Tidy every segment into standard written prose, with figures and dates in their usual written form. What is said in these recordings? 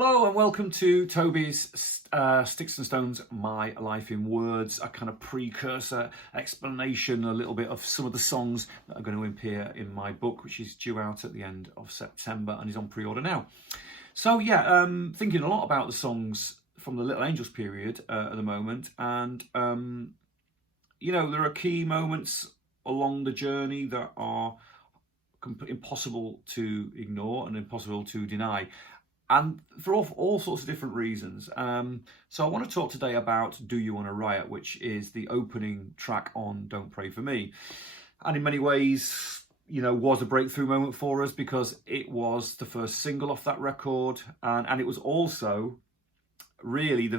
Hello and welcome to Toby's Sticks and Stones, My Life in Words, a kind of precursor explanation, a little bit of some of the songs that are going to appear in my book, which is due out at the end of September and is on pre-order now. So yeah, thinking a lot about the songs from the Little Angels period at the moment, and there are key moments along the journey that are impossible to ignore and impossible to deny, and for all sorts of different reasons. So I want to talk today about Do You Wanna Riot, which is the opening track on Don't Pray For Me. And in many ways, was a breakthrough moment for us because it was the first single off that record. And it was also really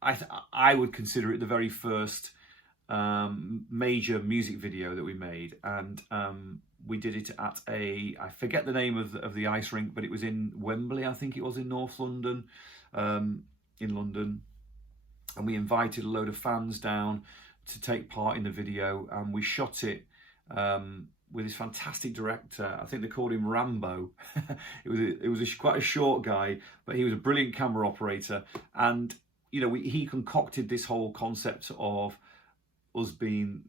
I would consider it the very first major music video that we made. And we did it at I forget the name of the ice rink, but it was in Wembley, I think it was, in North London, in London. And we invited a load of fans down to take part in the video, and we shot it with this fantastic director. I think they called him Rambo. it was quite a short guy, but he was a brilliant camera operator. And he concocted this whole concept of us being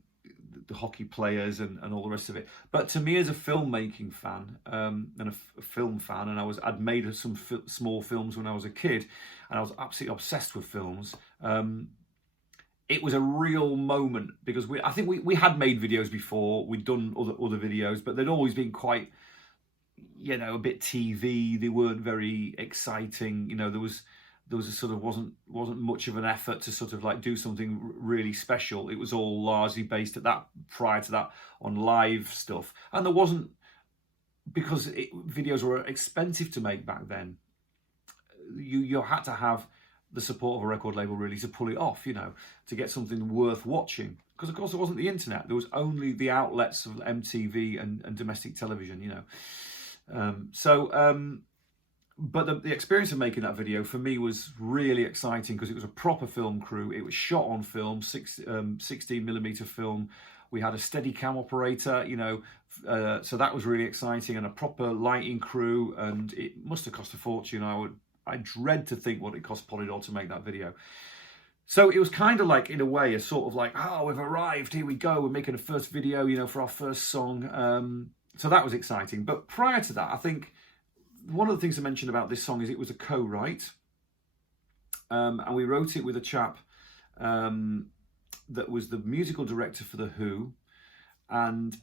the hockey players and all the rest of it. But to me, as a filmmaking fan and a film fan, and I'd made some small films when I was a kid, and I was absolutely obsessed with films. It was a real moment because I think we had made videos before. We'd done other videos, but they'd always been quite, a bit TV. They weren't very exciting. There was a sort of wasn't much of an effort to sort of like do something really special. It was all largely based prior to that on live stuff, and there wasn't, because videos were expensive to make back then. You had to have the support of a record label really to pull it off, to get something worth watching. Because of course there wasn't the internet. There was only the outlets of MTV and domestic television, But the experience of making that video for me was really exciting because it was a proper film crew. It was shot on film, 16mm film. We had a Steadicam operator, so that was really exciting, and a proper lighting crew. And it must have cost a fortune. I dread to think what it cost Polydor to make that video. So it was kind of like, in a way, a sort of like, oh, we've arrived. Here we go. We're making a first video, for our first song. So that was exciting. But prior to that, I think one of the things I mentioned about this song is it was a co-write, and we wrote it with a chap that was the musical director for The Who, and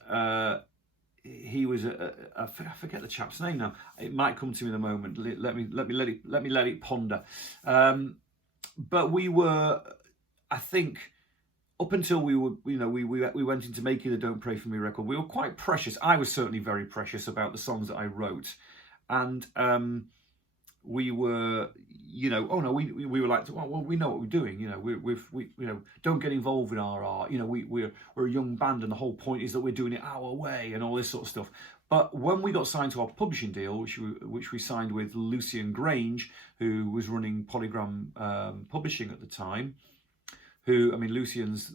he was I forget the chap's name now. It might come to me in a moment. Let me let it ponder. But we were, I think, up until we went into making the Don't Pray For Me record, we were quite precious. I was certainly very precious about the songs that I wrote. And we were, we were like, well, we know what we're doing, we don't get involved in our art, we're a young band, and the whole point is that we're doing it our way and all this sort of stuff. But when we got signed to our publishing deal, which we signed with Lucian Grange, who was running Polygram Publishing at the time, Lucian's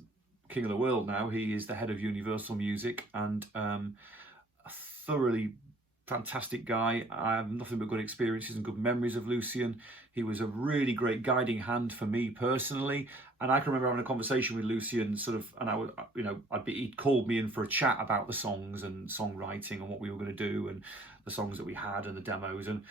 king of the world now. He is the head of Universal Music, and a thoroughly fantastic guy. I have nothing but good experiences and good memories of Lucian. He was a really great guiding hand for me personally, and I can remember having a conversation with Lucian and he'd called me in for a chat about the songs and songwriting and what we were going to do and the songs that we had and the demos. And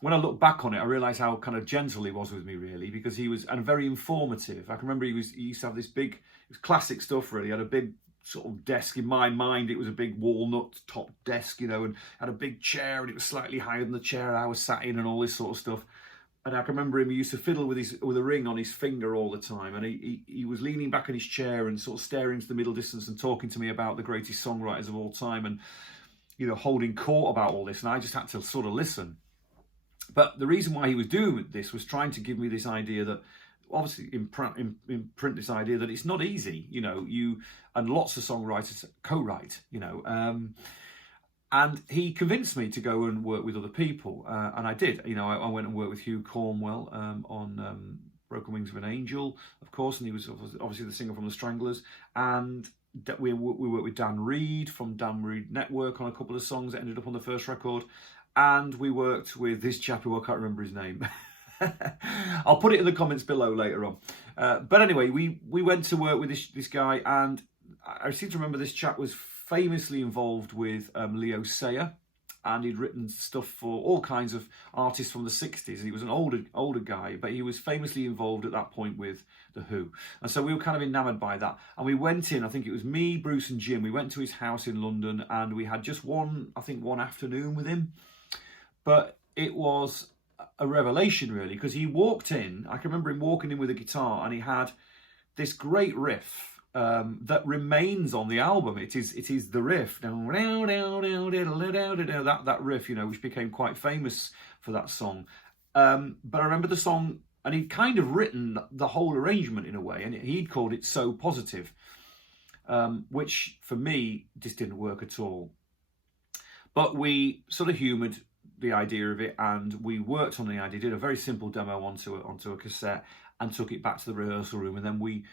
when I look back on it, I realised how kind of gentle he was with me, really, because he was, and very informative. I can remember he used to have this big, it was classic stuff really. He had a big sort of desk. In my mind, it was a big walnut top desk, and had a big chair, and it was slightly higher than the chair I was sat in, and all this sort of stuff. And I can remember him, he used to fiddle with a ring on his finger all the time, and he was leaning back in his chair and sort of staring into the middle distance and talking to me about the greatest songwriters of all time, and holding court about all this, and I just had to sort of listen. But the reason why he was doing this was trying to give me this idea that, obviously imprint this idea that it's not easy, and lots of songwriters co-write, and he convinced me to go and work with other people, and I did. I went and worked with Hugh Cornwell on Broken Wings of an Angel, of course, and he was obviously the singer from the Stranglers, and we worked with Dan Reed from Dan Reed Network on a couple of songs that ended up on the first record. and we worked with this chap who I can't remember his name. I'll put it in the comments below later on. But anyway, we went to work with this guy, and I seem to remember this chap was famously involved with Leo Sayer, and he'd written stuff for all kinds of artists from the 60s. He was an older guy, but he was famously involved at that point with The Who. And so we were kind of enamoured by that. And we went in, I think it was me, Bruce and Jim, we went to his house in London, and we had just one afternoon with him. But it was a revelation, really, because he walked in, I can remember him walking in with a guitar, and he had this great riff that remains on the album. It is the riff, that riff, you know, which became quite famous for that song. But I remember the song, and he'd kind of written the whole arrangement in a way, and he'd called it So Positive, which for me just didn't work at all. But we sort of humoured the idea of it, and we worked on the idea, did a very simple demo onto a cassette, and took it back to the rehearsal room, and then we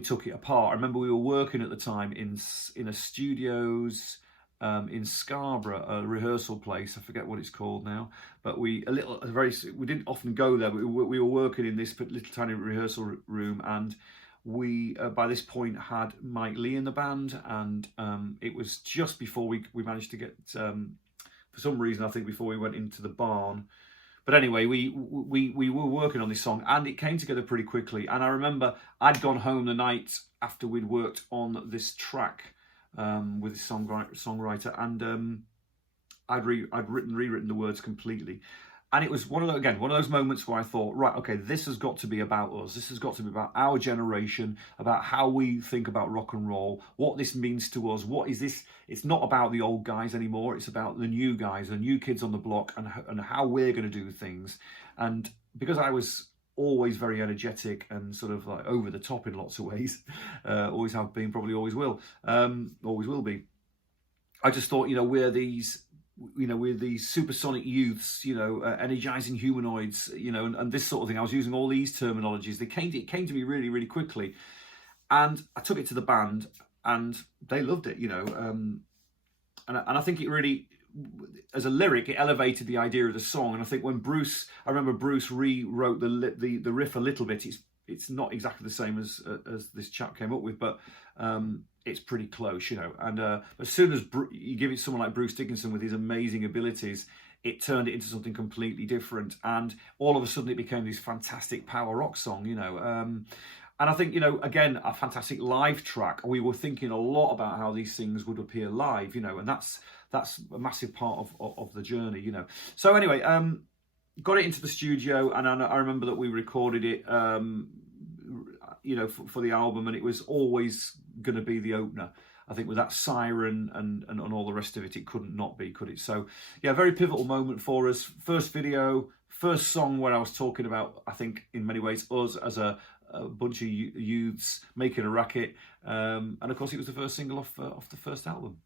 took it apart. I remember we were working at the time in a studios in Scarborough, a rehearsal place. I forget what it's called now, but we didn't often go there. But we were working in this little tiny rehearsal room, and we by this point had Mike Lee in the band, and it was just before we managed to get for some reason, I think before we went into the barn. But anyway, we were working on this song, and it came together pretty quickly. And I remember I'd gone home the night after we'd worked on this track with this songwriter, and I'd rewritten the words completely. And it was one of those moments where I thought, right, okay, this has got to be about us. This has got to be about our generation, about how we think about rock and roll, what this means to us. What is this? It's not about the old guys anymore. It's about the new guys, the new kids on the block, and how we're going to do things. And because I was always very energetic and sort of like over the top in lots of ways, always have been, probably always will be. I just thought, we're these supersonic youths, energizing humanoids, and this sort of thing. I was using all these terminologies. It came to me really, really quickly, and I took it to the band, and they loved it, and I think it really, as a lyric, it elevated the idea of the song. And I think when I remember Bruce rewrote the riff a little bit. It's not exactly the same as this chap came up with, but it's pretty close, And as soon as you give it to someone like Bruce Dickinson with his amazing abilities, it turned it into something completely different. And all of a sudden it became this fantastic power rock song, And I think, again, a fantastic live track. We were thinking a lot about how these things would appear live, and that's a massive part of the journey, So anyway, got it into the studio, and I remember that we recorded it, for the album, and it was always going to be the opener. I think with that siren and all the rest of it, it couldn't not be, could it? So yeah, very pivotal moment for us. First video, first song where I was talking about, I think in many ways, us as a bunch of youths making a racket, and of course it was the first single off the first album.